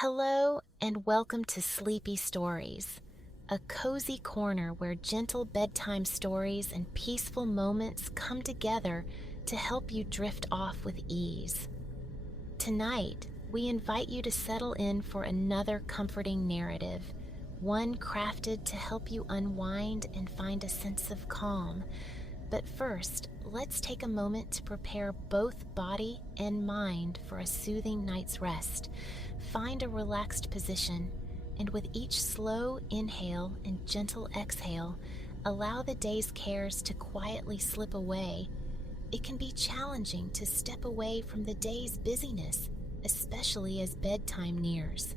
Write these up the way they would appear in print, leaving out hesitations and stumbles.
Hello and welcome to Sleepy Stories, a cozy corner where gentle bedtime stories and peaceful moments come together to help you drift off with ease. Tonight, we invite you to settle in for another comforting narrative, one crafted to help you unwind and find a sense of calm. But first, let's take a moment to prepare both body and mind for a soothing night's rest. Find a relaxed position, and with each slow inhale and gentle exhale, allow the day's cares to quietly slip away. It can be challenging to step away from the day's busyness, especially as bedtime nears.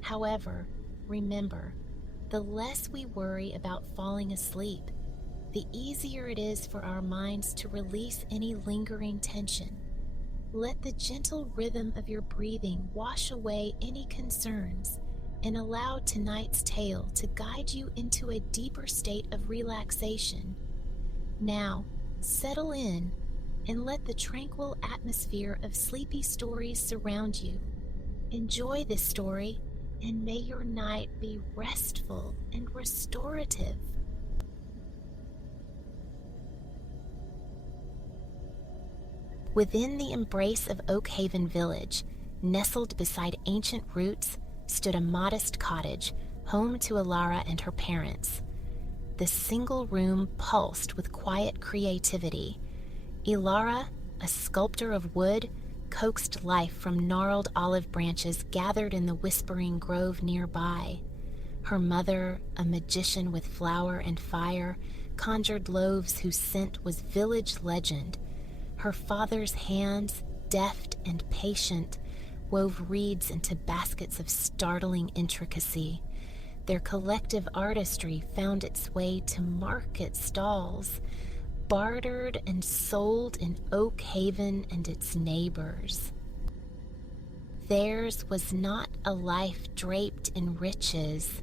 However, remember, the less we worry about falling asleep, the easier it is for our minds to release any lingering tension. Let the gentle rhythm of your breathing wash away any concerns and allow tonight's tale to guide you into a deeper state of relaxation. Now, settle in and let the tranquil atmosphere of sleepy stories surround you. Enjoy this story, and may your night be restful and restorative. Within the embrace of Oak Haven Village, nestled beside ancient roots, stood a modest cottage, home to Alara and her parents. The single room pulsed with quiet creativity. Alara, a sculptor of wood, coaxed life from gnarled olive branches gathered in the whispering grove nearby. Her mother, a magician with flour and fire, conjured loaves whose scent was village legend. Her father's hands, deft and patient, wove reeds into baskets of startling intricacy. Their collective artistry found its way to market stalls, bartered and sold in Oak Haven and its neighbors. Theirs was not a life draped in riches,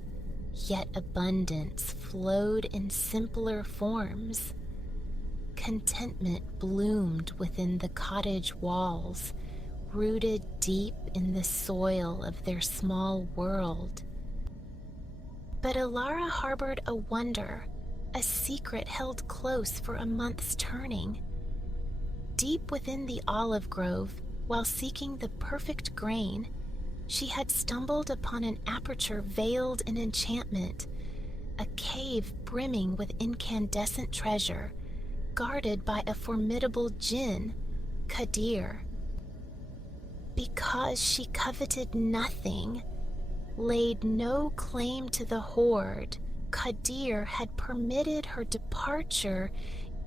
yet abundance flowed in simpler forms. Contentment bloomed within the cottage walls, rooted deep in the soil of their small world. But Alara harbored a wonder, a secret held close for a month's turning. Deep within the olive grove, while seeking the perfect grain, she had stumbled upon an aperture veiled in enchantment, a cave brimming with incandescent treasure, guarded by a formidable djinn, Kadir. Because she coveted nothing, laid no claim to the hoard, Kadir had permitted her departure,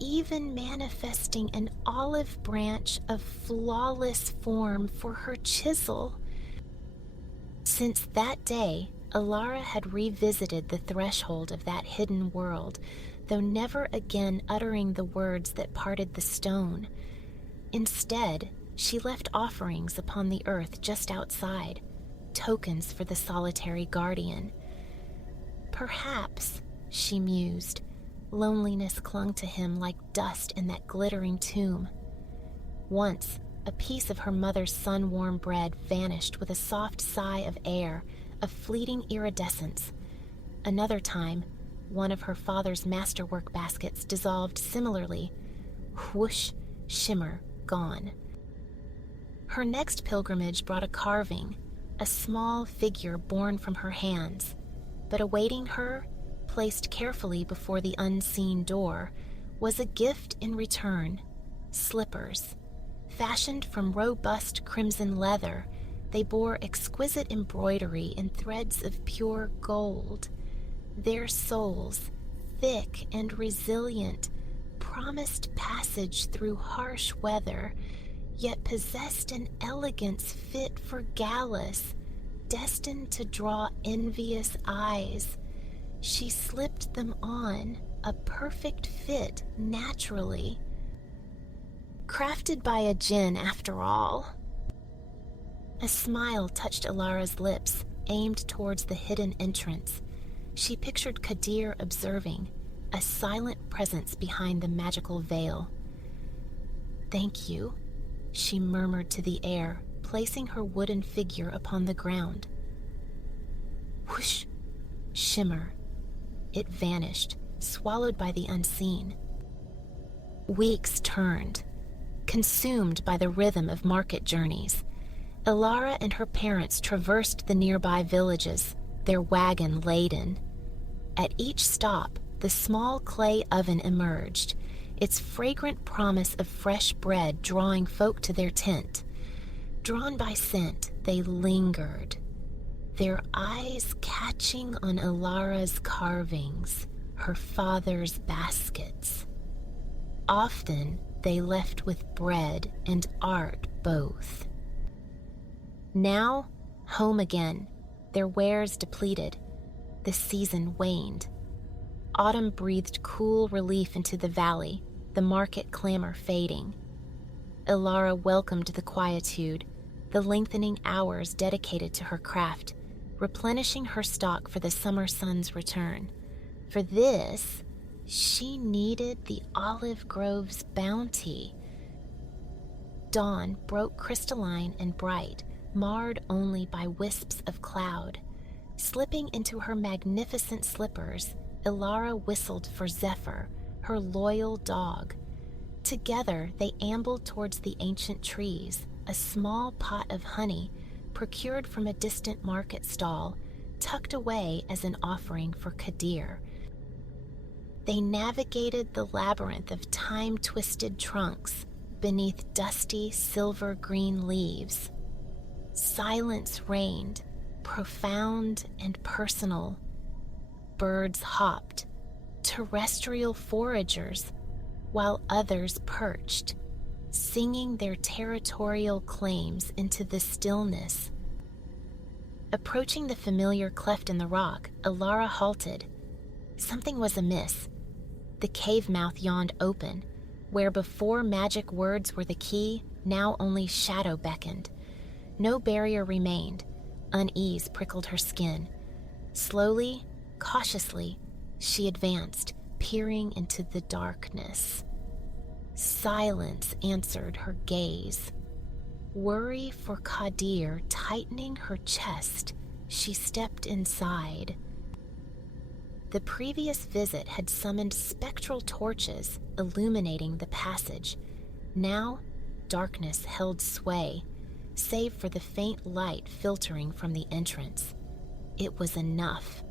even manifesting an olive branch of flawless form for her chisel. Since that day, Alara had revisited the threshold of that hidden world, though never again uttering the words that parted the stone. Instead, she left offerings upon the earth just outside, tokens for the solitary guardian. Perhaps, she mused, loneliness clung to him like dust in that glittering tomb. Once, a piece of her mother's sun-warm bread vanished with a soft sigh of air, of fleeting iridescence. Another time, one of her father's masterwork baskets dissolved similarly. Whoosh, shimmer, gone. Her next pilgrimage brought a carving, a small figure born from her hands. But awaiting her, placed carefully before the unseen door, was a gift in return: slippers. Fashioned from robust crimson leather, they bore exquisite embroidery in threads of pure gold. Their soles, thick and resilient, promised passage through harsh weather, yet possessed an elegance fit for Gallus, destined to draw envious eyes. She slipped them on, a perfect fit naturally. Crafted by a djinn after all. A smile touched Alara's lips, aimed towards the hidden entrance. She pictured Kadir observing, a silent presence behind the magical veil. "Thank you," she murmured to the air, placing her wooden figure upon the ground. Whoosh! Shimmer. It vanished, swallowed by the unseen. Weeks turned, consumed by the rhythm of market journeys. Ilara and her parents traversed the nearby villages, their wagon laden. At each stop, the small clay oven emerged, its fragrant promise of fresh bread drawing folk to their tent. Drawn by scent, they lingered, their eyes catching on Ilara's carvings, her father's baskets. Often, they left with bread and art both. Now, home again, their wares depleted. The season waned. Autumn breathed cool relief into the valley, the market clamor fading. Ilara welcomed the quietude, the lengthening hours dedicated to her craft, replenishing her stock for the summer sun's return. For this, she needed the olive grove's bounty. Dawn broke crystalline and bright, marred only by wisps of cloud. Slipping into her magnificent slippers, Ilara whistled for Zephyr, her loyal dog. Together, they ambled towards the ancient trees, a small pot of honey, procured from a distant market stall, tucked away as an offering for Kadir. They navigated the labyrinth of time-twisted trunks beneath dusty silver-green leaves. Silence reigned, profound and personal. Birds hopped, terrestrial foragers, while others perched, singing their territorial claims into the stillness. Approaching the familiar cleft in the rock, Ilara halted. Something was amiss. The cave mouth yawned open, where before magic words were the key, now only shadow beckoned. No barrier remained. Unease prickled her skin. Slowly, cautiously, she advanced, peering into the darkness. Silence answered her gaze. Worry for Kadir tightening her chest, she stepped inside. The previous visit had summoned spectral torches illuminating the passage. Now, darkness held sway, save for the faint light filtering from the entrance. It was enough.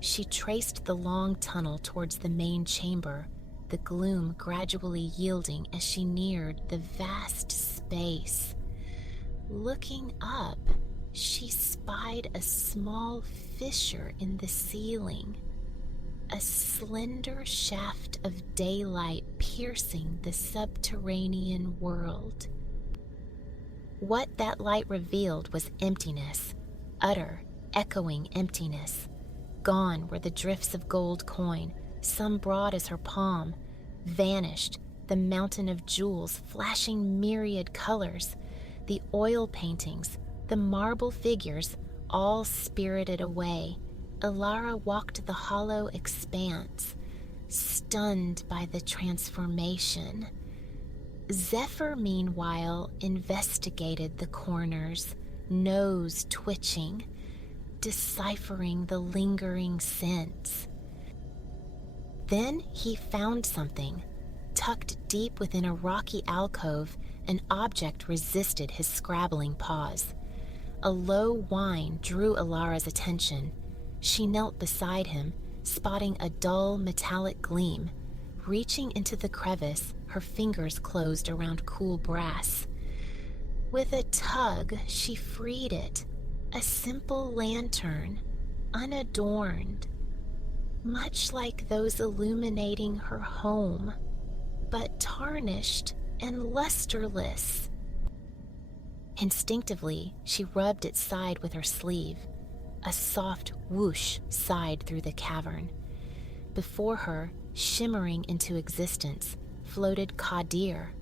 She traced the long tunnel towards the main chamber, the gloom gradually yielding as she neared the vast space. Looking up, she spied a small fissure in the ceiling, a slender shaft of daylight piercing the subterranean world. What that light revealed was emptiness, utter, echoing emptiness. Gone were the drifts of gold coin, some broad as her palm. Vanished the mountain of jewels flashing myriad colors, the oil paintings, the marble figures, all spirited away. Ilara walked the hollow expanse, stunned by the transformation. Zephyr, meanwhile, investigated the corners, nose twitching, deciphering the lingering scents. Then he found something. Tucked deep within a rocky alcove, an object resisted his scrabbling paws. A low whine drew Ilara's attention. She knelt beside him, spotting a dull metallic gleam. Reaching into the crevice, her fingers closed around cool brass. With a tug, she freed it. A simple lantern, unadorned, much like those illuminating her home, but tarnished and lusterless. Instinctively, she rubbed its side with her sleeve. A soft whoosh sighed through the cavern. Before her, shimmering into existence, floated Kadir.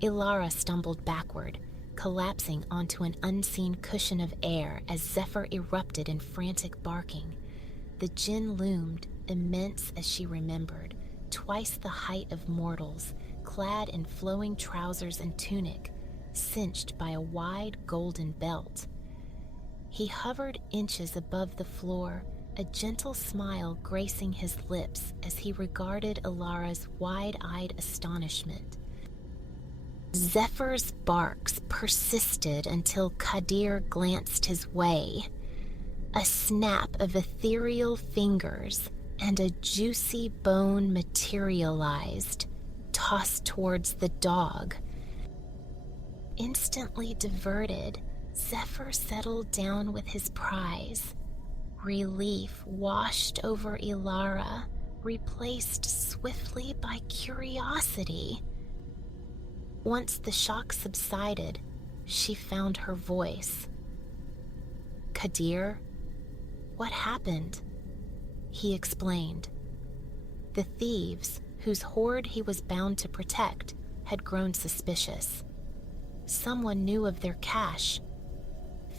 Ilara stumbled backward, collapsing onto an unseen cushion of air as Zephyr erupted in frantic barking. The djinn loomed, immense as she remembered, twice the height of mortals, clad in flowing trousers and tunic, cinched by a wide golden belt. He hovered inches above the floor, a gentle smile gracing his lips as he regarded Ilara's wide-eyed astonishment. Zephyr's barks persisted until Kadir glanced his way. A snap of ethereal fingers and a juicy bone materialized, tossed towards the dog. Instantly diverted, Zephyr settled down with his prize. Relief washed over Ilara, replaced swiftly by curiosity. Once the shock subsided, she found her voice. "Kadir, what happened?" He explained. The thieves, whose hoard he was bound to protect, had grown suspicious. Someone knew of their cache.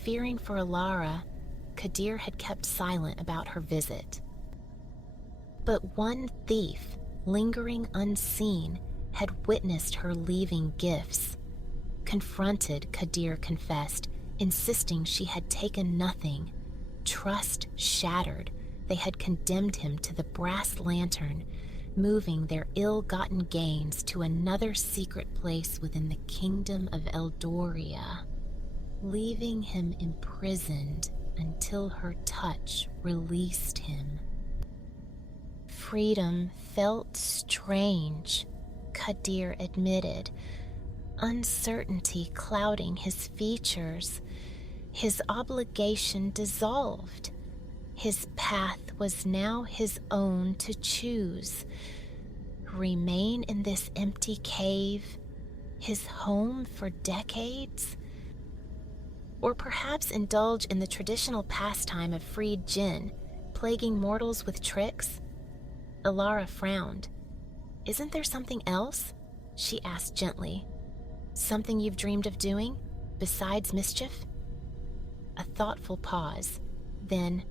Fearing for Ilara, Kadir had kept silent about her visit. But one thief, lingering unseen, had witnessed her leaving gifts. Confronted, Kadir confessed, insisting she had taken nothing. Trust shattered, they had condemned him to the brass lantern, moving their ill-gotten gains to another secret place within the kingdom of Eldoria, leaving him imprisoned until her touch released him. Freedom felt strange, Kadir admitted, uncertainty clouding his features. His obligation dissolved. His path was now his own to choose. Remain in this empty cave, his home for decades? Or perhaps indulge in the traditional pastime of freed jinn, plaguing mortals with tricks? Ilara frowned. "Isn't there something else?" she asked gently. "Something you've dreamed of doing, besides mischief?" A thoughtful pause. Then,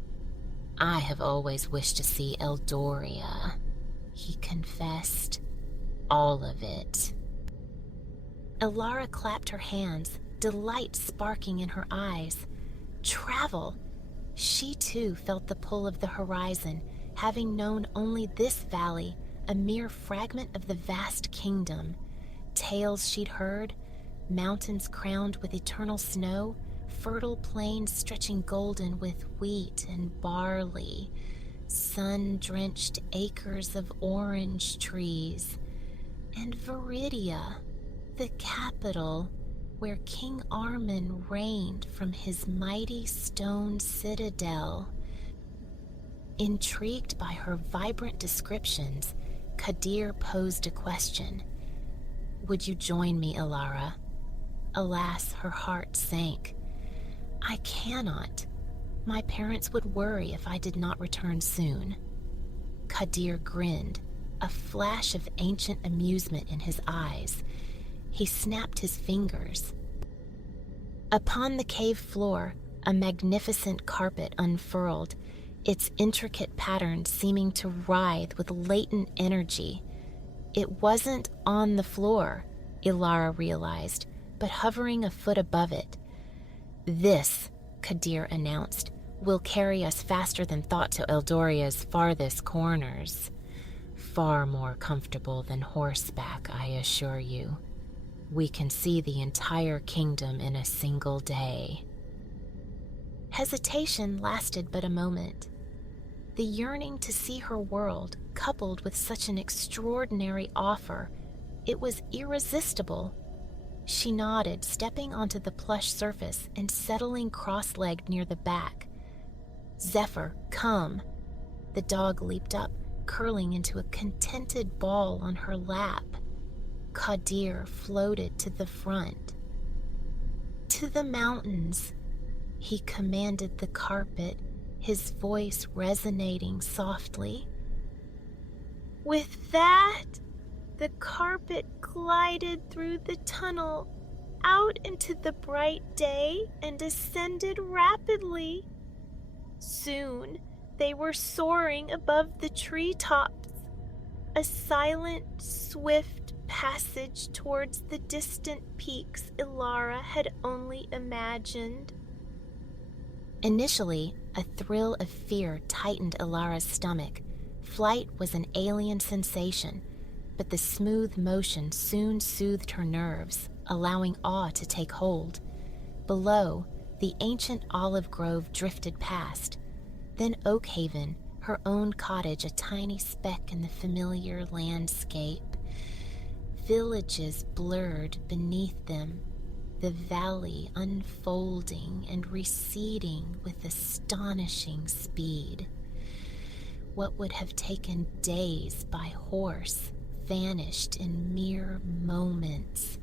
"I have always wished to see Eldoria," he confessed. "All of it." Ilara clapped her hands, delight sparking in her eyes. Travel! She too felt the pull of the horizon, having known only this valley, a mere fragment of the vast kingdom. Tales she'd heard, mountains crowned with eternal snow, fertile plains stretching golden with wheat and barley, sun-drenched acres of orange trees, and Viridia, the capital, where King Armin reigned from his mighty stone citadel. Intrigued by her vibrant descriptions, Kadir posed a question. "Would you join me, Ilara?" Alas, her heart sank. "I cannot. My parents would worry if I did not return soon." Kadir grinned, a flash of ancient amusement in his eyes. He snapped his fingers. Upon the cave floor, a magnificent carpet unfurled, its intricate pattern seeming to writhe with latent energy. It wasn't on the floor, Ilara realized, but hovering a foot above it. "This," Kadir announced, "will carry us faster than thought to Eldoria's farthest corners. Far more comfortable than horseback, I assure you. We can see the entire kingdom in a single day." Hesitation lasted but a moment. The yearning to see her world, coupled with such an extraordinary offer, it was irresistible. She nodded, stepping onto the plush surface and settling cross-legged near the back. "Zephyr, come." The dog leaped up, curling into a contented ball on her lap. Kadir floated to the front. "To the mountains," he commanded the carpet, his voice resonating softly. With that, the carpet glided through the tunnel, out into the bright day, and ascended rapidly. Soon, they were soaring above the treetops, a silent, swift passage towards the distant peaks Ilara had only imagined. Initially, a thrill of fear tightened Ilara's stomach. Flight was an alien sensation, but the smooth motion soon soothed her nerves, allowing awe to take hold. Below, the ancient olive grove drifted past. Then Oakhaven, her own cottage, a tiny speck in the familiar landscape. Villages blurred beneath them, the valley unfolding and receding with astonishing speed. What would have taken days by horse vanished in mere moments.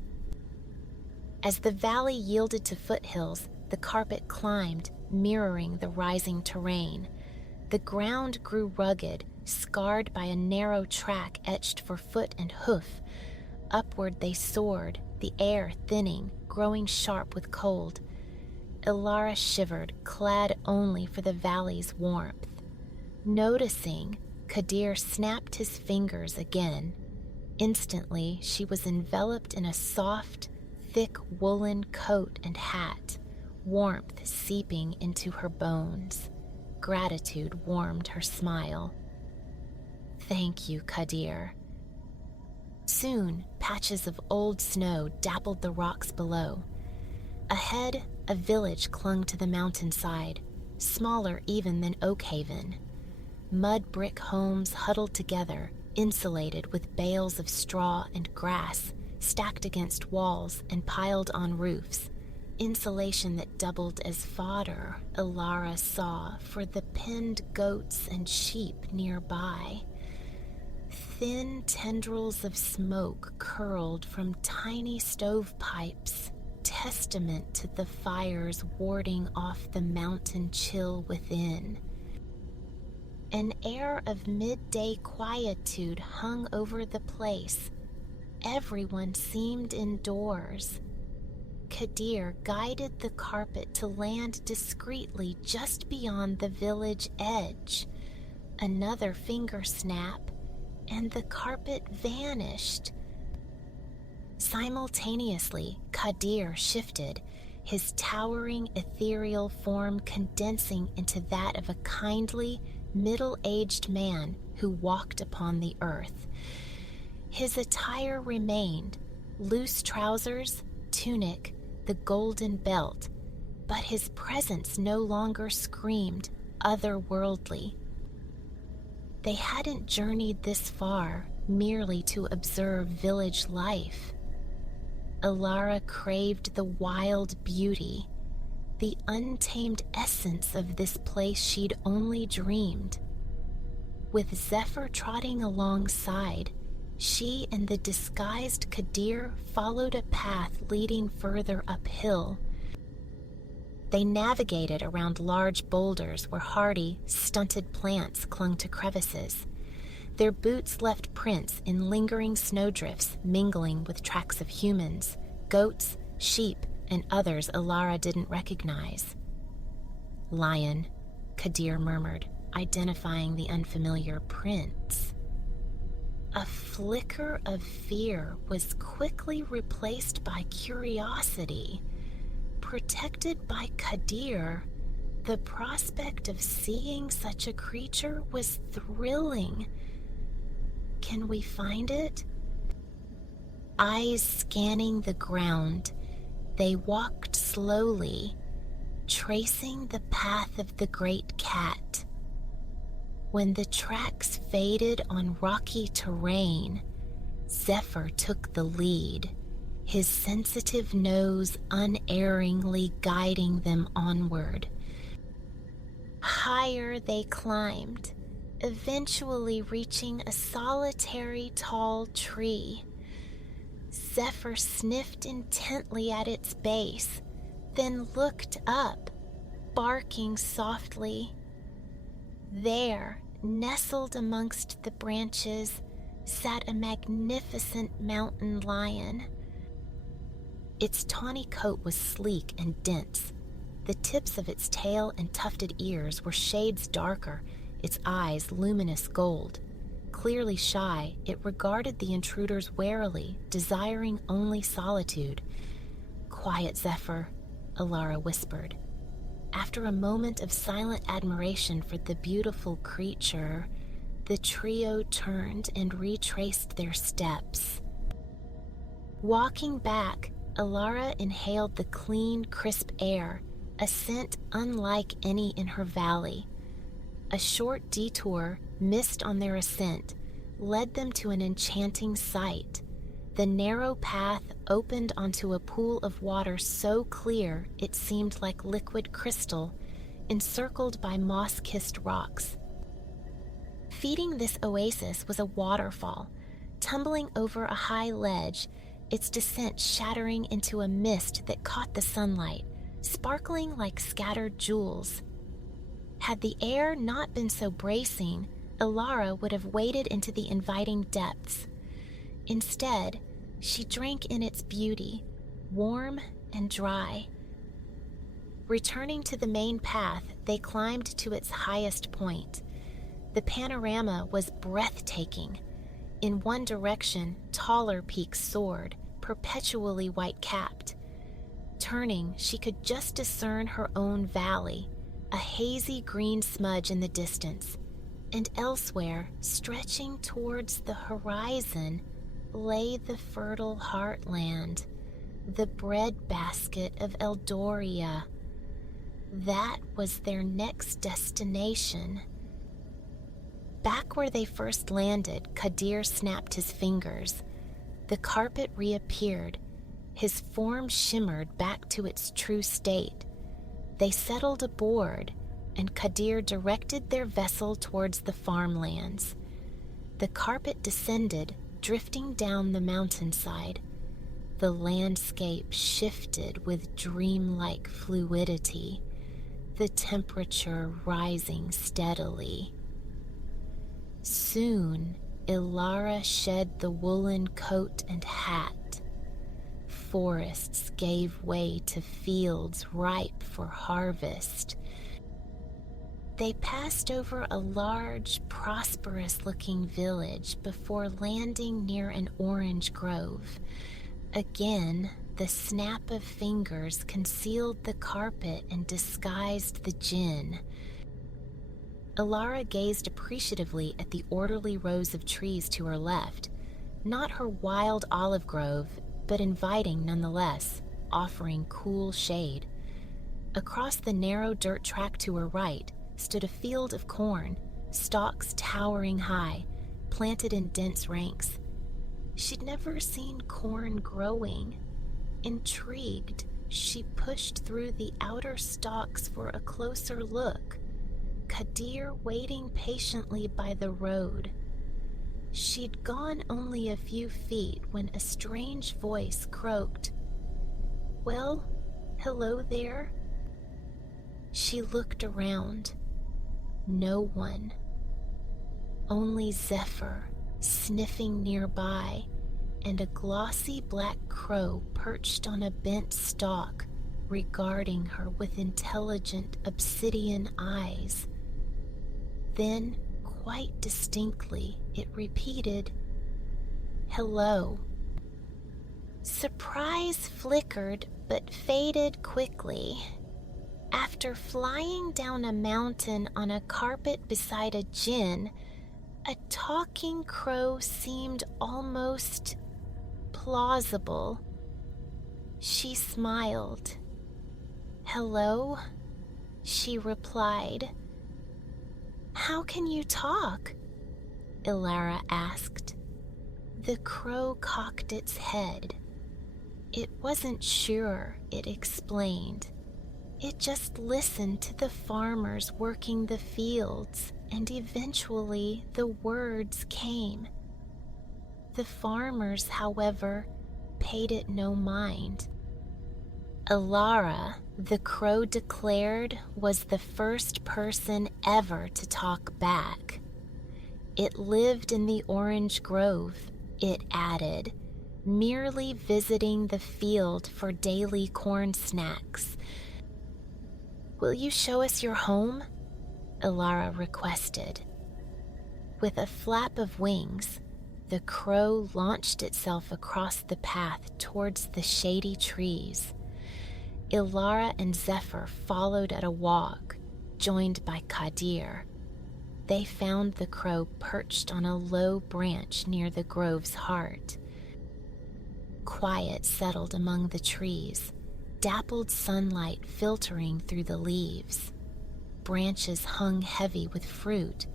As the valley yielded to foothills, the carpet climbed, mirroring the rising terrain. The ground grew rugged, scarred by a narrow track etched for foot and hoof. Upward they soared, the air thinning, growing sharp with cold. Ilara shivered, clad only for the valley's warmth. Noticing, Kadir snapped his fingers again. Instantly, she was enveloped in a soft, thick woolen coat and hat, warmth seeping into her bones. Gratitude warmed her smile. "Thank you, Kadir." Soon, patches of old snow dappled the rocks below. Ahead, a village clung to the mountainside, smaller even than Oakhaven. Mud brick homes huddled together, insulated with bales of straw and grass, stacked against walls and piled on roofs. Insulation that doubled as fodder, Ilara saw, for the penned goats and sheep nearby. Thin tendrils of smoke curled from tiny stovepipes, testament to the fires warding off the mountain chill within. An air of midday quietude hung over the place. Everyone seemed indoors. Kadir guided the carpet to land discreetly just beyond the village edge. Another finger snap, and the carpet vanished. Simultaneously, Kadir shifted, his towering ethereal form condensing into that of a kindly, middle-aged man who walked upon the earth. His attire remained, loose trousers, tunic, the golden belt, but his presence no longer screamed otherworldly. They hadn't journeyed this far merely to observe village life. Ilara craved the wild beauty, the untamed essence of this place she'd only dreamed. With Zephyr trotting alongside, she and the disguised Kadir followed a path leading further uphill. They navigated around large boulders where hardy, stunted plants clung to crevices. Their boots left prints in lingering snowdrifts mingling with tracks of humans, goats, sheep, and others Ilara didn't recognize. "Lion," Kadir murmured, identifying the unfamiliar prints. A flicker of fear was quickly replaced by curiosity. Protected by Kadir, the prospect of seeing such a creature was thrilling. "Can we find it?" Eyes scanning the ground, they walked slowly, tracing the path of the great cat. When the tracks faded on rocky terrain, Zephyr took the lead, his sensitive nose unerringly guiding them onward. Higher they climbed, eventually reaching a solitary tall tree. Zephyr sniffed intently at its base, then looked up, barking softly. There, nestled amongst the branches, sat a magnificent mountain lion. Its tawny coat was sleek and dense. The tips of its tail and tufted ears were shades darker, its eyes luminous gold. Clearly shy, it regarded the intruders warily, desiring only solitude. "Quiet, Zephyr," Ilara whispered. After a moment of silent admiration for the beautiful creature, the trio turned and retraced their steps. Walking back, Alara inhaled the clean, crisp air, a scent unlike any in her valley. A short detour, missed on their ascent, led them to an enchanting sight. The narrow path opened onto a pool of water so clear it seemed like liquid crystal, encircled by moss-kissed rocks. Feeding this oasis was a waterfall, tumbling over a high ledge, its descent shattering into a mist that caught the sunlight, sparkling like scattered jewels. Had the air not been so bracing, Alara would have waded into the inviting depths. Instead, she drank in its beauty, warm and dry. Returning to the main path, they climbed to its highest point. The panorama was breathtaking. In one direction, taller peaks soared, perpetually white-capped. Turning, she could just discern her own valley, a hazy green smudge in the distance, and elsewhere, stretching towards the horizon, lay the fertile heartland, the breadbasket of Eldoria. That was their next destination. Back where they first landed, Kadir snapped his fingers. The carpet reappeared. His form shimmered back to its true state. They settled aboard, and Kadir directed their vessel towards the farmlands. The carpet descended, drifting down the mountainside. The landscape shifted with dreamlike fluidity, the temperature rising steadily. Soon, Ilara shed the woolen coat and hat. Forests gave way to fields ripe for harvest. They passed over a large, prosperous-looking village before landing near an orange grove. Again, the snap of fingers concealed the carpet and disguised the djinn. Alara gazed appreciatively at the orderly rows of trees to her left, not her wild olive grove, but inviting nonetheless, offering cool shade. Across the narrow dirt track to her right stood a field of corn, stalks towering high, planted in dense ranks. She'd never seen corn growing. Intrigued, she pushed through the outer stalks for a closer look, Kadir waiting patiently by the road. She'd gone only a few feet when a strange voice croaked, "Well, hello there." She looked around. No one. Only Zephyr, sniffing nearby, and a glossy black crow perched on a bent stalk, regarding her with intelligent obsidian eyes. Then, quite distinctly, it repeated, "Hello." Surprise flickered but faded quickly. After flying down a mountain on a carpet beside a djinn, a talking crow seemed almost plausible. She smiled. "Hello?" she replied. "How can you talk?" Ilara asked. The crow cocked its head. It wasn't sure, it explained. It just listened to the farmers working the fields, and eventually the words came. The farmers, however, paid it no mind. Alara, the crow declared, was the first person ever to talk back. It lived in the orange grove, it added, merely visiting the field for daily corn snacks. "Will you show us your home?" Ilara requested. With a flap of wings, the crow launched itself across the path towards the shady trees. Ilara and Zephyr followed at a walk, joined by Kadir. They found the crow perched on a low branch near the grove's heart. Quiet settled among the trees, dappled sunlight filtering through the leaves. Branches hung heavy with fruit,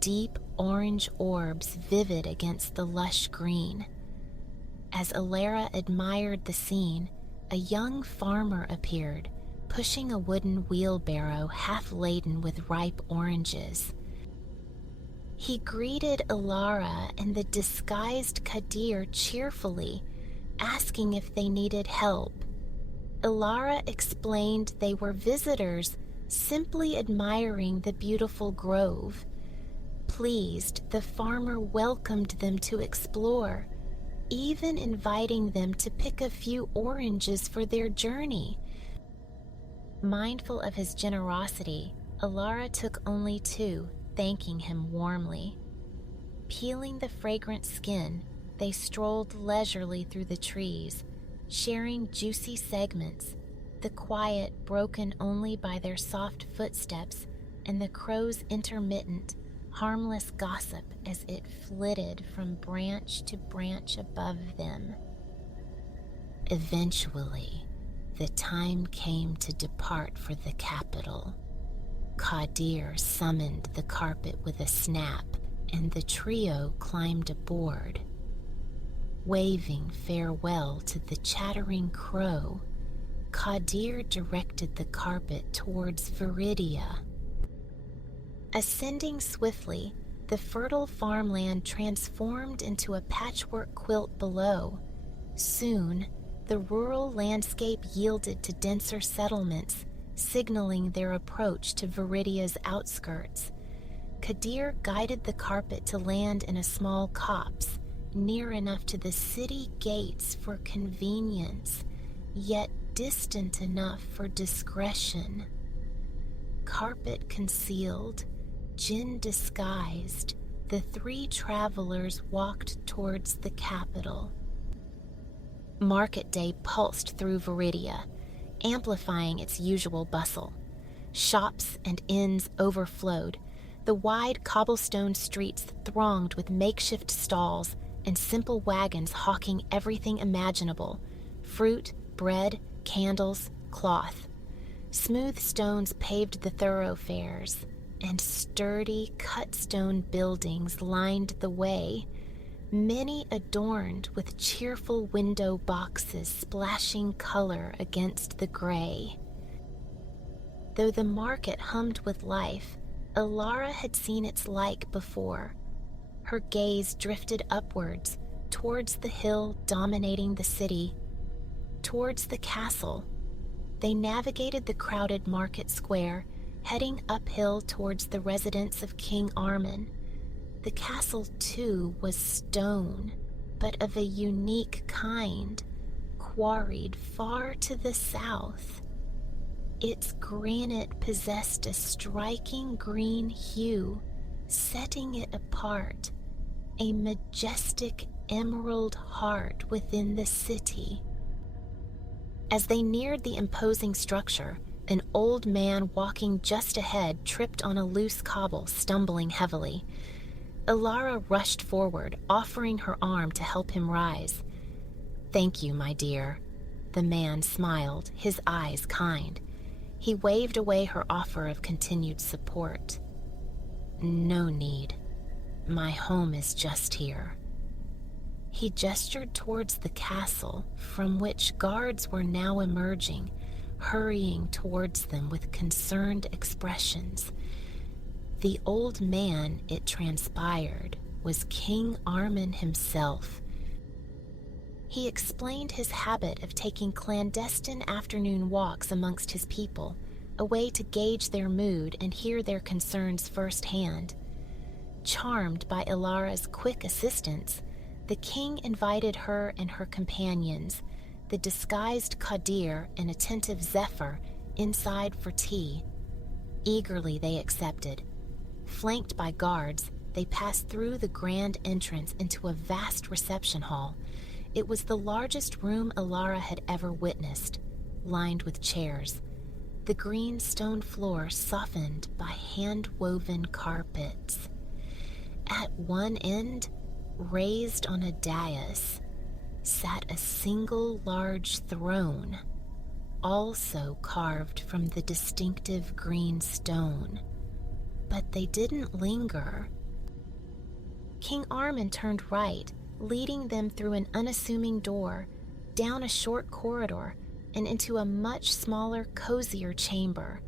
deep orange orbs vivid against the lush green. As Ilara admired the scene, a young farmer appeared, pushing a wooden wheelbarrow half laden with ripe oranges. He greeted Ilara and the disguised Kadir cheerfully, asking if they needed help. Ilara explained they were visitors, simply admiring the beautiful grove. Pleased, the farmer welcomed them to explore, even inviting them to pick a few oranges for their journey. Mindful of his generosity, Ilara took only 2, thanking him warmly. Peeling the fragrant skin, they strolled leisurely through the trees, sharing juicy segments, the quiet broken only by their soft footsteps and the crow's intermittent, harmless gossip as it flitted from branch to branch above them. Eventually, the time came to depart for the capital. Kadir summoned the carpet with a snap, and the trio climbed aboard. Waving farewell to the chattering crow, Kadir directed the carpet towards Viridia. Ascending swiftly, the fertile farmland transformed into a patchwork quilt below. Soon, the rural landscape yielded to denser settlements, signaling their approach to Viridia's outskirts. Kadir guided the carpet to land in a small copse, near enough to the city gates for convenience, yet distant enough for discretion. Carpet concealed, Jinn disguised, the 3 travelers walked towards the capital. Market day pulsed through Viridia, amplifying its usual bustle. Shops and inns overflowed, the wide cobblestone streets thronged with makeshift stalls and simple wagons hawking everything imaginable: fruit, bread, candles, cloth. Smooth stones paved the thoroughfares, and sturdy cut-stone buildings lined the way, many adorned with cheerful window boxes splashing color against the gray. Though the market hummed with life, Ilara had seen its like before. Her gaze drifted upwards, towards the hill dominating the city, towards the castle. They navigated the crowded market square, heading uphill towards the residence of King Armin. The castle, too, was stone, but of a unique kind, quarried far to the south. Its granite possessed a striking green hue, setting it apart, a majestic emerald heart within the city. As they neared the imposing structure, an old man walking just ahead tripped on a loose cobble, stumbling heavily. Ilara rushed forward, offering her arm to help him rise. "Thank you, my dear." The man smiled, his eyes kind. He waved away her offer of continued support. "No need. My home is just here." He gestured towards the castle, from which guards were now emerging, hurrying towards them with concerned expressions. The old man, it transpired, was King Armin himself. He explained his habit of taking clandestine afternoon walks amongst his people, a way to gauge their mood and hear their concerns firsthand. Charmed by Ilara's quick assistance, the king invited her and her companions, the disguised Kadir and attentive Zephyr, inside for tea. Eagerly they accepted. Flanked by guards, they passed through the grand entrance into a vast reception hall. It was the largest room Ilara had ever witnessed, lined with chairs, the green stone floor softened by hand-woven carpets. At one end, raised on a dais, sat a single large throne, also carved from the distinctive green stone. But they didn't linger. King Armin turned right, leading them through an unassuming door, down a short corridor, and into a much smaller, cozier chamber.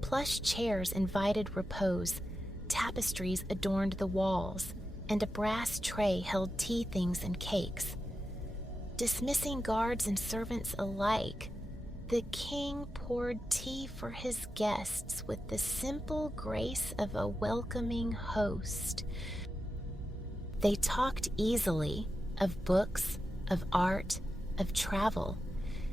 Plush chairs invited repose, tapestries adorned the walls, and a brass tray held tea things and cakes. Dismissing guards and servants alike, the king poured tea for his guests with the simple grace of a welcoming host. They talked easily of books, of art, of travel.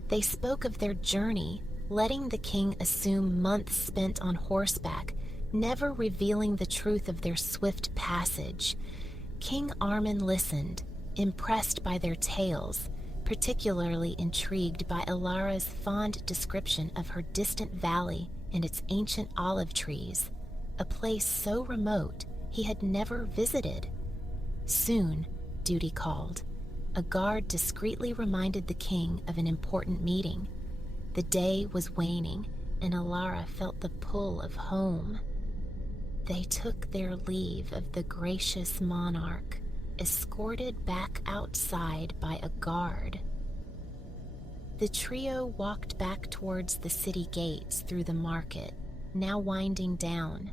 They spoke of their journey, letting the king assume months spent on horseback, never revealing the truth of their swift passage. King Armin listened, impressed by their tales, particularly intrigued by Ilara's fond description of her distant valley and its ancient olive trees, a place so remote he had never visited. Soon, duty called. A guard discreetly reminded the king of an important meeting. The day was waning, and Ilara felt the pull of home. They took their leave of the gracious monarch, escorted back outside by a guard. The trio walked back towards the city gates through the market, now winding down.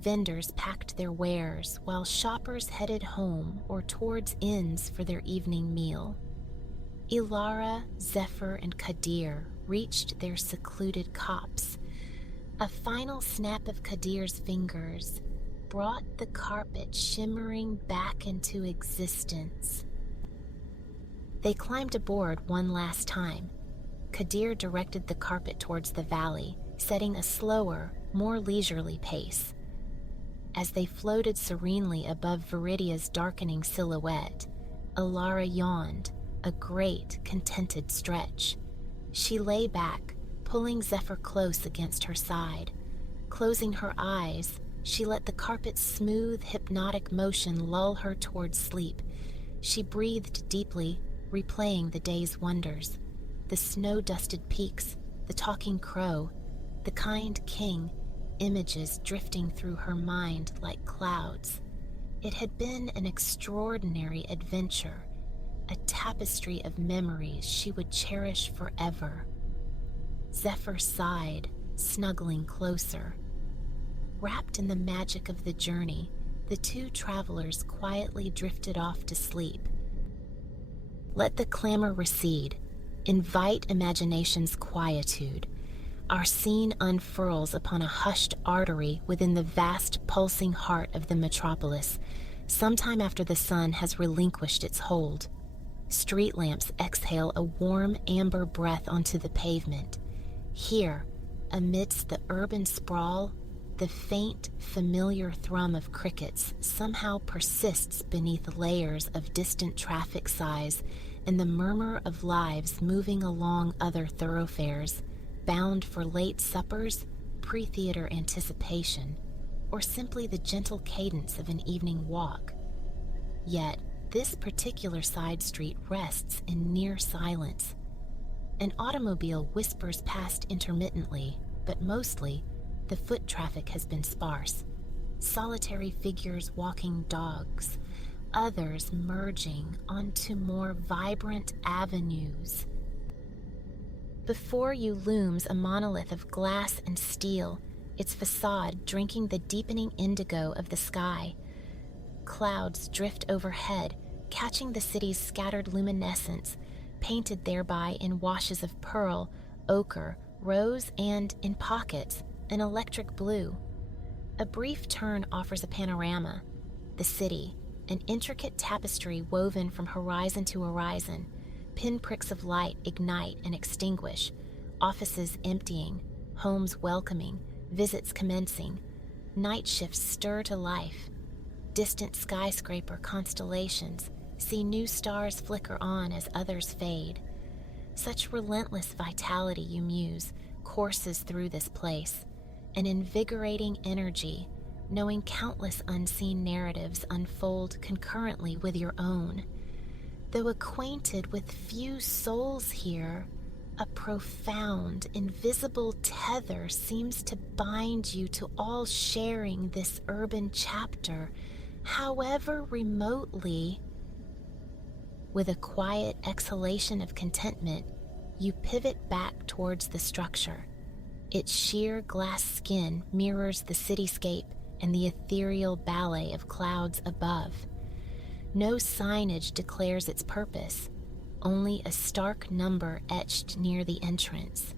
Vendors packed their wares while shoppers headed home or towards inns for their evening meal. Ilara, Zephyr, and Kadir reached their secluded copse. A final snap of Kadir's fingers brought the carpet shimmering back into existence. They climbed aboard one last time. Kadir directed the carpet towards the valley, setting a slower, more leisurely pace. As they floated serenely above Viridia's darkening silhouette, Ilara yawned, a great, contented stretch. She lay back, pulling Zephyr close against her side. Closing her eyes, she let the carpet's smooth, hypnotic motion lull her towards sleep. She breathed deeply, replaying the day's wonders. The snow-dusted peaks, the talking crow, the kind king, images drifting through her mind like clouds. It had been an extraordinary adventure, a tapestry of memories she would cherish forever. Zephyr sighed, snuggling closer. Wrapped in the magic of the journey, the two travelers quietly drifted off to sleep. Let the clamor recede. Invite imagination's quietude. Our scene unfurls upon a hushed artery within the vast pulsing heart of the metropolis, sometime after the sun has relinquished its hold. Street lamps exhale a warm amber breath onto the pavement. Here, amidst the urban sprawl, the faint, familiar thrum of crickets somehow persists beneath layers of distant traffic sighs and the murmur of lives moving along other thoroughfares, bound for late suppers, pre-theater anticipation, or simply the gentle cadence of an evening walk. Yet, this particular side street rests in near silence. An automobile whispers past intermittently, but mostly, the foot traffic has been sparse. Solitary figures walking dogs, others merging onto more vibrant avenues. Before you looms a monolith of glass and steel, its facade drinking the deepening indigo of the sky. Clouds drift overhead, catching the city's scattered luminescence, painted thereby in washes of pearl, ochre, rose, and, in pockets, an electric blue. A brief turn offers a panorama. The city, an intricate tapestry woven from horizon to horizon. Pinpricks of light ignite and extinguish, offices emptying, homes welcoming, visits commencing. Night shifts stir to life. Distant skyscraper constellations see new stars flicker on as others fade. Such relentless vitality, you muse, courses through this place, an invigorating energy, knowing countless unseen narratives unfold concurrently with your own. Though acquainted with few souls here, a profound, invisible tether seems to bind you to all sharing this urban chapter, however remotely. With a quiet exhalation of contentment, you pivot back towards the structure. Its sheer glass skin mirrors the cityscape and the ethereal ballet of clouds above. No signage declares its purpose, only a stark number etched near the entrance.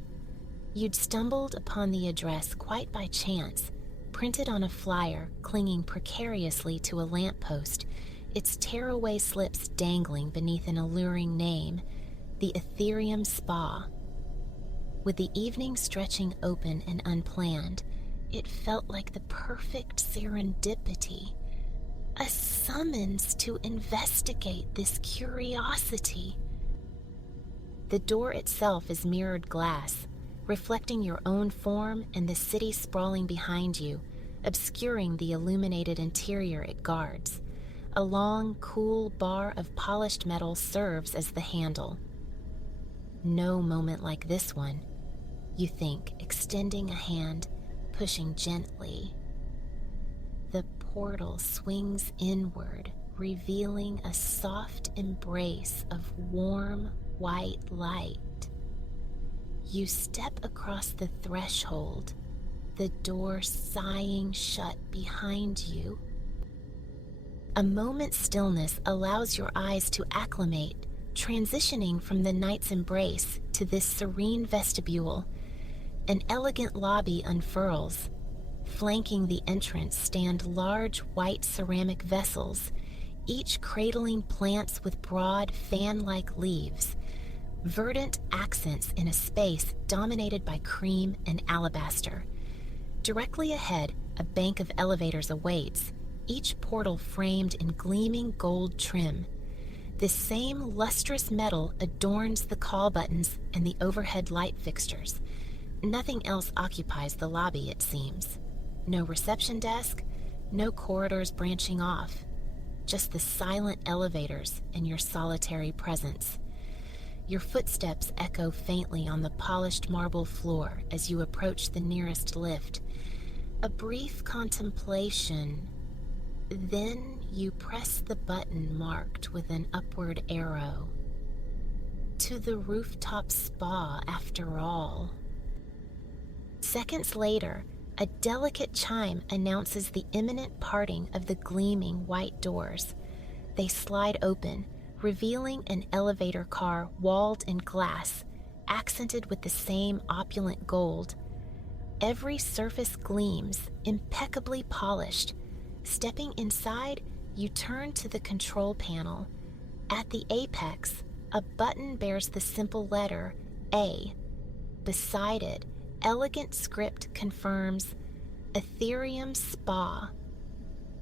You'd stumbled upon the address quite by chance, printed on a flyer clinging precariously to a lamppost, its tearaway slips dangling beneath an alluring name, the Ethereum Spa. With the evening stretching open and unplanned, it felt like the perfect serendipity, a summons to investigate this curiosity. The door itself is mirrored glass, reflecting your own form and the city sprawling behind you, obscuring the illuminated interior it guards. A long, cool bar of polished metal serves as the handle. No moment like this one, you think, extending a hand, pushing gently. The portal swings inward, revealing a soft embrace of warm, white light. You step across the threshold, the door sighing shut behind you. A moment's stillness allows your eyes to acclimate, transitioning from the night's embrace to this serene vestibule. An elegant lobby unfurls. Flanking the entrance stand large white ceramic vessels, each cradling plants with broad fan-like leaves, verdant accents in a space dominated by cream and alabaster. Directly ahead, a bank of elevators awaits, each portal framed in gleaming gold trim. This same lustrous metal adorns the call buttons and the overhead light fixtures. Nothing else occupies the lobby, it seems. No reception desk, no corridors branching off, just the silent elevators and your solitary presence. Your footsteps echo faintly on the polished marble floor as you approach the nearest lift. A brief contemplation. Then you press the button marked with an upward arrow. To the rooftop spa, after all. Seconds later, a delicate chime announces the imminent parting of the gleaming white doors. They slide open, revealing an elevator car walled in glass, accented with the same opulent gold. Every surface gleams, impeccably polished. Stepping inside, you turn to the control panel. At the apex, a button bears the simple letter A. Beside it, elegant script confirms Ethereum Spa.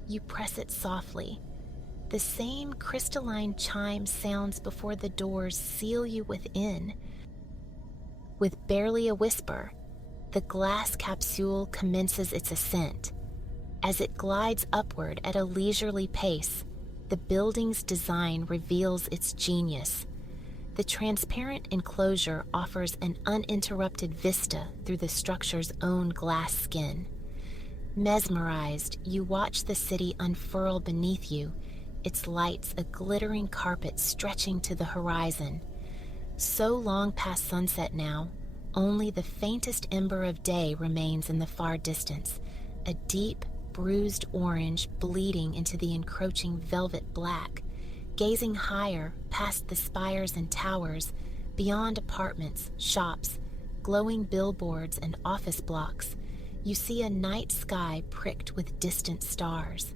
You press it softly. The same crystalline chime sounds before the doors seal you within. With barely a whisper, the glass capsule commences its ascent. As it glides upward at a leisurely pace, the building's design reveals its genius. The transparent enclosure offers an uninterrupted vista through the structure's own glass skin. Mesmerized, you watch the city unfurl beneath you, its lights a glittering carpet stretching to the horizon. So long past sunset now, only the faintest ember of day remains in the far distance, a deep, bruised orange bleeding into the encroaching velvet black. Gazing higher, past the spires and towers, beyond apartments, shops, glowing billboards and office blocks, you see a night sky pricked with distant stars.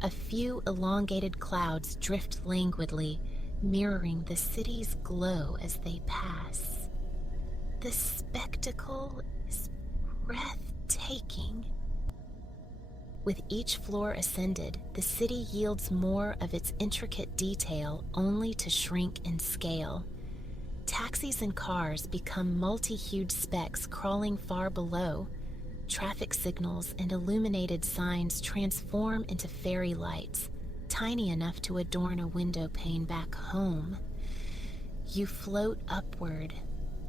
A few elongated clouds drift languidly, mirroring the city's glow as they pass. The spectacle is breathtaking. With each floor ascended, the city yields more of its intricate detail only to shrink in scale. taxis and cars become multi-hued specks crawling far below. Traffic signals and illuminated signs transform into fairy lights, tiny enough to adorn a window pane back home. You float upward,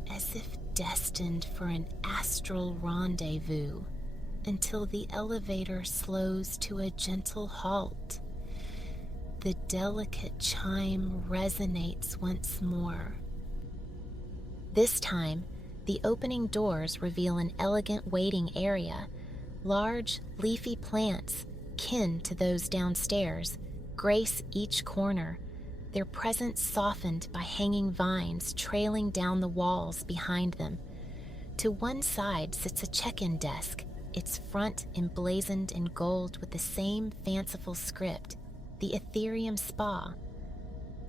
as if destined for an astral rendezvous, until the elevator slows to a gentle halt. The delicate chime resonates once more. This time, the opening doors reveal an elegant waiting area. Large, leafy plants, kin to those downstairs, grace each corner, their presence softened by hanging vines trailing down the walls behind them. To one side sits a check-in desk, its front emblazoned in gold with the same fanciful script, the Ethereum Spa.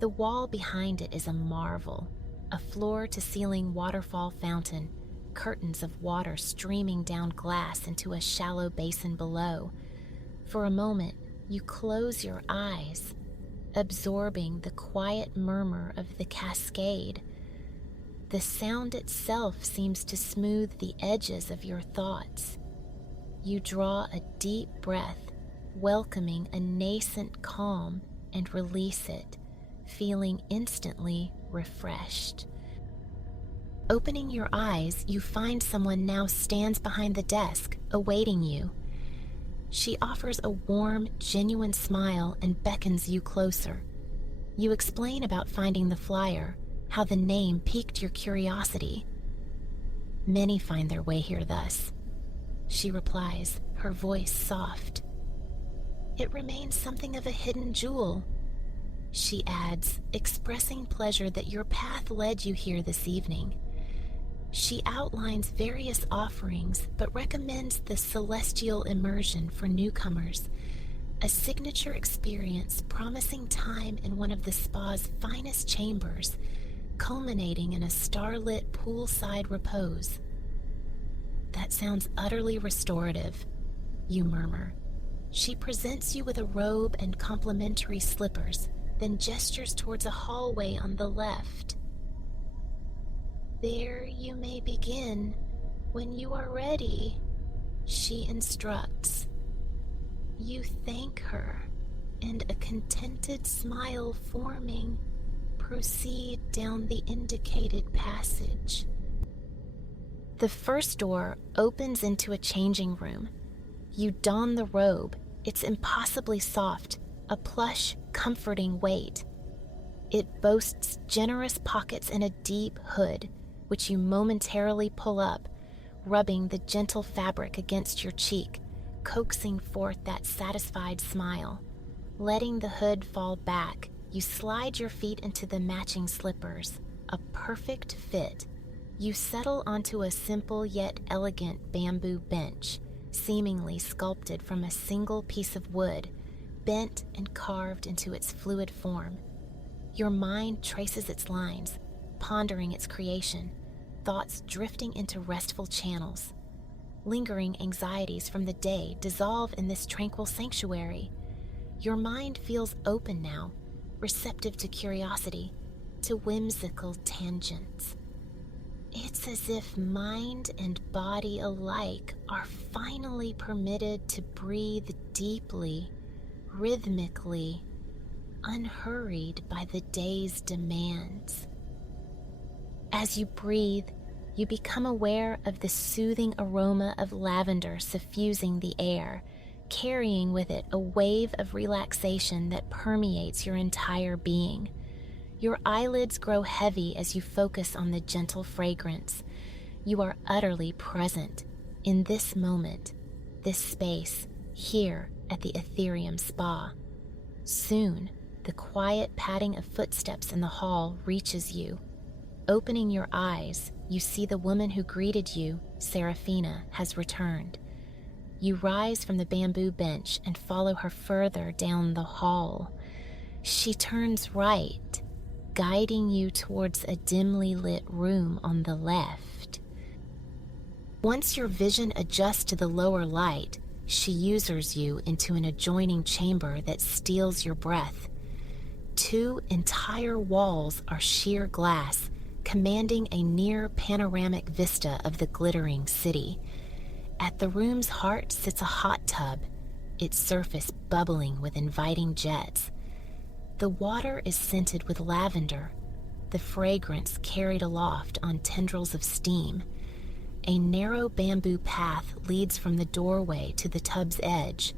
The wall behind it is a marvel, a floor-to-ceiling waterfall fountain, curtains of water streaming down glass into a shallow basin below. For a moment, you close your eyes, absorbing the quiet murmur of the cascade. The sound itself seems to smooth the edges of your thoughts. You draw a deep breath, welcoming a nascent calm, and release it, feeling instantly refreshed. Opening your eyes, you find someone now stands behind the desk, awaiting you. She offers a warm, genuine smile and beckons you closer. You explain about finding the flyer, how the name piqued your curiosity. Many find their way here thus. She replies, her voice soft. It remains something of a hidden jewel. She adds, expressing pleasure that your path led you here this evening. She outlines various offerings, but recommends the celestial immersion for newcomers, a signature experience promising time in one of the spa's finest chambers, culminating in a starlit poolside repose. That sounds utterly restorative, you murmur. She presents you with a robe and complimentary slippers, then gestures towards a hallway on the left. There you may begin when you are ready, she instructs. You thank her, and a contented smile forming, proceed down the indicated passage. The first door opens into a changing room. You don the robe. It's impossibly soft, a plush, comforting weight. It boasts generous pockets and a deep hood, which you momentarily pull up, rubbing the gentle fabric against your cheek, coaxing forth that satisfied smile. Letting the hood fall back, you slide your feet into the matching slippers, a perfect fit. You settle onto a simple yet elegant bamboo bench, seemingly sculpted from a single piece of wood, bent and carved into its fluid form. Your mind traces its lines, pondering its creation, thoughts drifting into restful channels. Lingering anxieties from the day dissolve in this tranquil sanctuary. Your mind feels open now, receptive to curiosity, to whimsical tangents. It's as if mind and body alike are finally permitted to breathe deeply, rhythmically, unhurried by the day's demands. As you breathe, you become aware of the soothing aroma of lavender suffusing the air, carrying with it a wave of relaxation that permeates your entire being. Your eyelids grow heavy as you focus on the gentle fragrance. You are utterly present in this moment, this space, here at the Ethereum Spa. Soon, the quiet padding of footsteps in the hall reaches you. Opening your eyes, you see the woman who greeted you, Seraphina, has returned. You rise from the bamboo bench and follow her further down the hall. She turns right, guiding you towards a dimly lit room on the left. Once your vision adjusts to the lower light, she users you into an adjoining chamber that steals your breath. 2 entire walls are sheer glass, commanding a near panoramic vista of the glittering city. At the room's heart sits a hot tub, its surface bubbling with inviting jets. The water is scented with lavender, the fragrance carried aloft on tendrils of steam. A narrow bamboo path leads from the doorway to the tub's edge,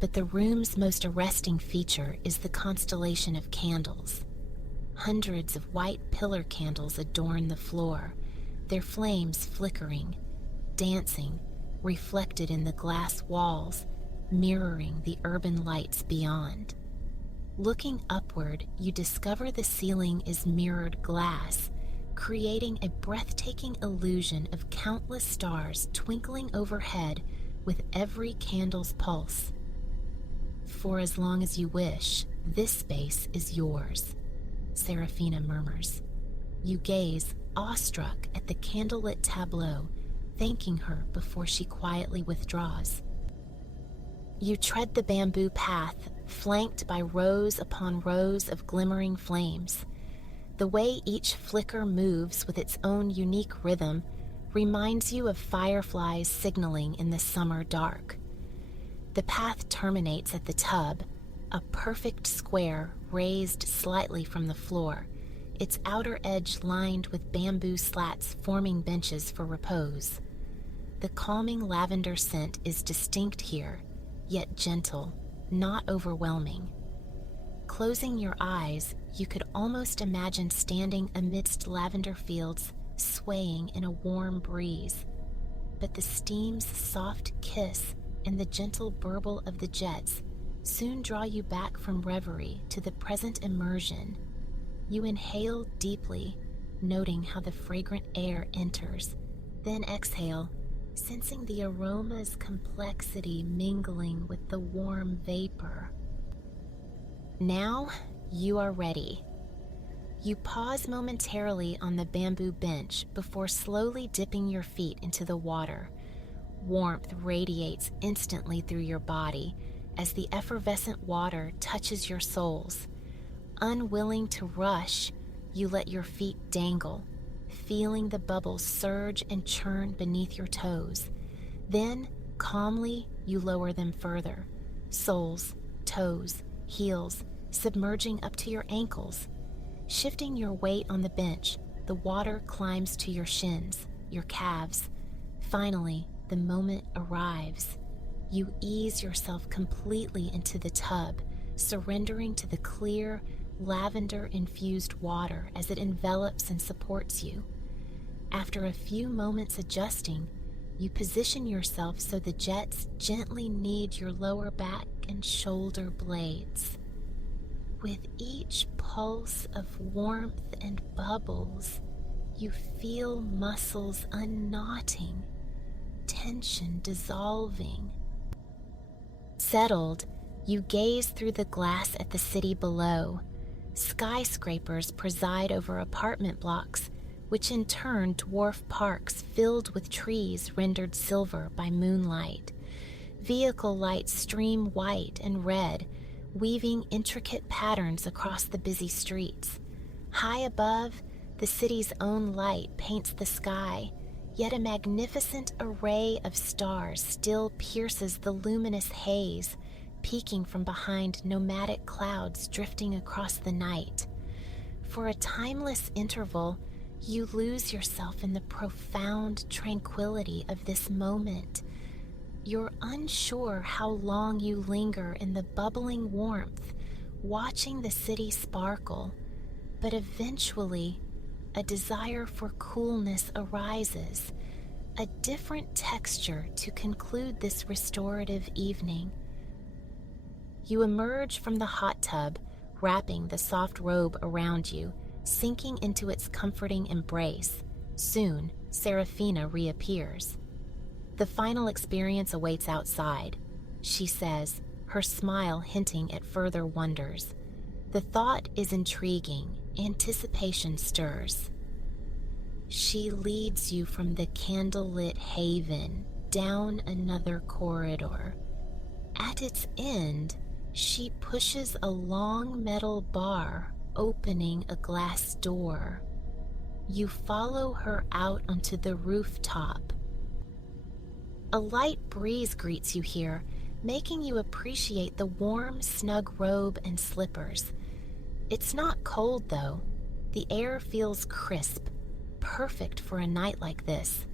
but the room's most arresting feature is the constellation of candles. Hundreds of white pillar candles adorn the floor, their flames flickering, dancing, reflected in the glass walls, mirroring the urban lights beyond. Looking upward, you discover the ceiling is mirrored glass, creating a breathtaking illusion of countless stars twinkling overhead with every candle's pulse. For as long as you wish, this space is yours, Serafina murmurs. You gaze, awestruck, at the candlelit tableau, thanking her before she quietly withdraws. You tread the bamboo path, flanked by rows upon rows of glimmering flames. The way each flicker moves with its own unique rhythm reminds you of fireflies signaling in the summer dark. The path terminates at the tub, a perfect square raised slightly from the floor, its outer edge lined with bamboo slats forming benches for repose. The calming lavender scent is distinct here, yet gentle, not overwhelming. Closing your eyes, you could almost imagine standing amidst lavender fields, swaying in a warm breeze. But the steam's soft kiss and the gentle burble of the jets soon draw you back from reverie to the present immersion. You inhale deeply, noting how the fragrant air enters, then exhale, sensing the aroma's complexity mingling with the warm vapor. Now you are ready. You pause momentarily on the bamboo bench before slowly dipping your feet into the water. Warmth radiates instantly through your body as the effervescent water touches your soles. Unwilling to rush, you let your feet dangle, feeling the bubbles surge and churn beneath your toes. Then, calmly, you lower them further, soles, toes, heels, submerging up to your ankles. Shifting your weight on the bench, the water climbs to your shins, your calves. Finally, the moment arrives. You ease yourself completely into the tub, surrendering to the clear, lavender-infused water as it envelops and supports you. After a few moments adjusting, you position yourself so the jets gently knead your lower back and shoulder blades. With each pulse of warmth and bubbles, you feel muscles unknotting, tension dissolving. Settled, you gaze through the glass at the city below. Skyscrapers preside over apartment blocks, which in turn dwarf parks filled with trees rendered silver by moonlight. Vehicle lights stream white and red, weaving intricate patterns across the busy streets. High above, the city's own light paints the sky, yet a magnificent array of stars still pierces the luminous haze, peeking from behind nomadic clouds drifting across the night. For a timeless interval, you lose yourself in the profound tranquility of this moment. You're unsure how long you linger in the bubbling warmth, watching the city sparkle, but eventually, a desire for coolness arises, a different texture to conclude this restorative evening. You emerge from the hot tub, wrapping the soft robe around you, sinking into its comforting embrace. Soon, Serafina reappears. The final experience awaits outside, she says, her smile hinting at further wonders. The thought is intriguing, anticipation stirs. She leads you from the candlelit haven down another corridor. At its end, she pushes a long metal bar, opening a glass door. You follow her out onto the rooftop. A light breeze greets you here, making you appreciate the warm, snug robe and slippers. It's not cold, though. The air feels crisp, perfect for a night like this.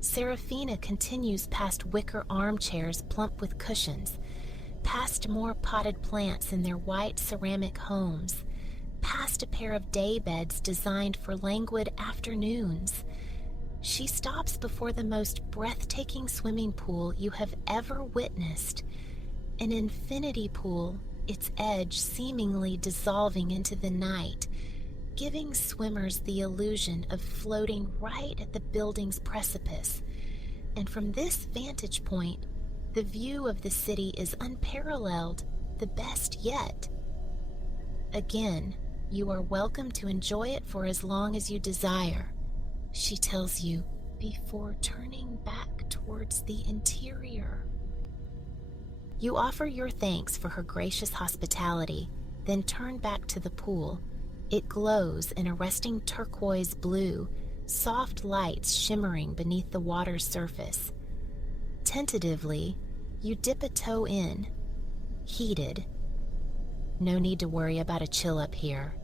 Serafina continues past wicker armchairs plump with cushions, past more potted plants in their white ceramic homes, past a pair of day beds designed for languid afternoons. She stops before the most breathtaking swimming pool you have ever witnessed, an infinity pool, its edge seemingly dissolving into the night, giving swimmers the illusion of floating right at the building's precipice. And from this vantage point, the view of the city is unparalleled, the best yet. Again, you are welcome to enjoy it for as long as you desire, she tells you before turning back towards the interior. You offer your thanks for her gracious hospitality, then turn back to the pool. It glows in arresting turquoise blue, soft lights shimmering beneath the water's surface. Tentatively, you dip a toe in, heated. No need to worry about a chill up here.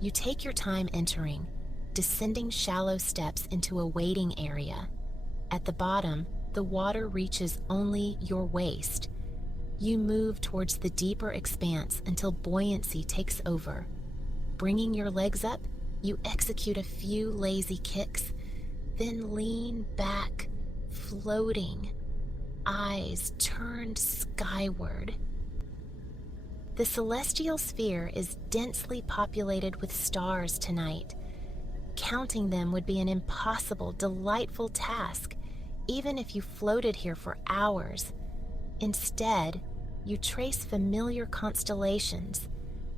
You take your time entering, descending shallow steps into a waiting area. At the bottom, the water reaches only your waist. You move towards the deeper expanse until buoyancy takes over. Bringing your legs up, you execute a few lazy kicks, then lean back, floating, eyes turned skyward. The celestial sphere is densely populated with stars tonight. Counting them would be an impossible, delightful task, even if you floated here for hours. Instead, you trace familiar constellations,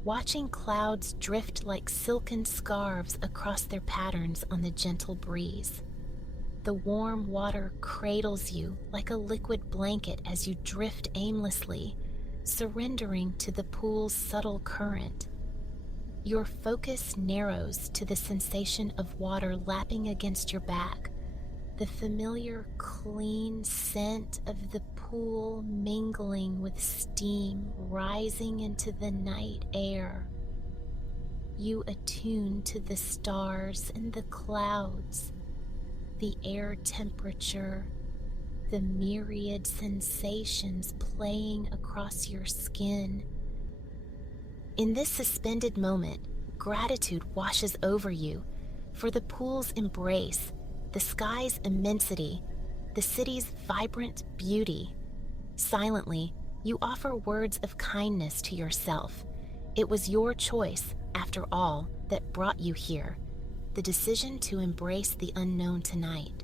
watching clouds drift like silken scarves across their patterns on the gentle breeze. The warm water cradles you like a liquid blanket as you drift aimlessly, surrendering to the pool's subtle current. Your focus narrows to the sensation of water lapping against your back, the familiar clean scent of the pool mingling with steam rising into the night air. You attune to the stars and the clouds, the air temperature, the myriad sensations playing across your skin. In this suspended moment, gratitude washes over you for the pool's embrace, the sky's immensity, the city's vibrant beauty. Silently, you offer words of kindness to yourself. It was your choice, after all, that brought you here, the decision to embrace the unknown tonight.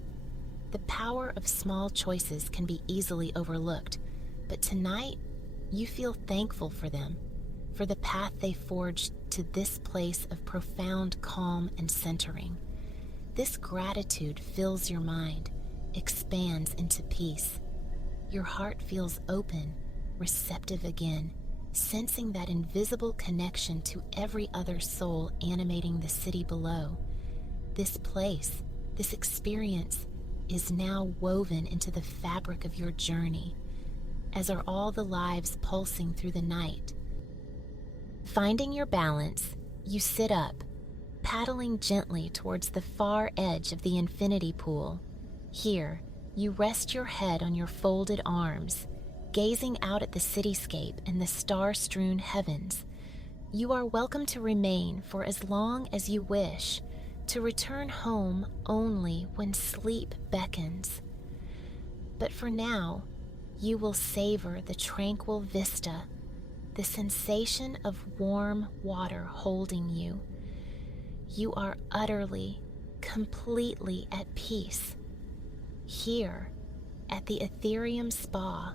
The power of small choices can be easily overlooked, but tonight, you feel thankful for them, for the path they forged to this place of profound calm and centering. This gratitude fills your mind, expands into peace. Your heart feels open, receptive again, sensing that invisible connection to every other soul animating the city below. This place, this experience, is now woven into the fabric of your journey, as are all the lives pulsing through the night. Finding your balance, you sit up, paddling gently towards the far edge of the infinity pool. Here, you rest your head on your folded arms, gazing out at the cityscape and the star-strewn heavens. You are welcome to remain for as long as you wish, to return home only when sleep beckons. But for now, you will savor the tranquil vista, the sensation of warm water holding you. You are utterly, completely at peace. Here, at the Ethereum Spa,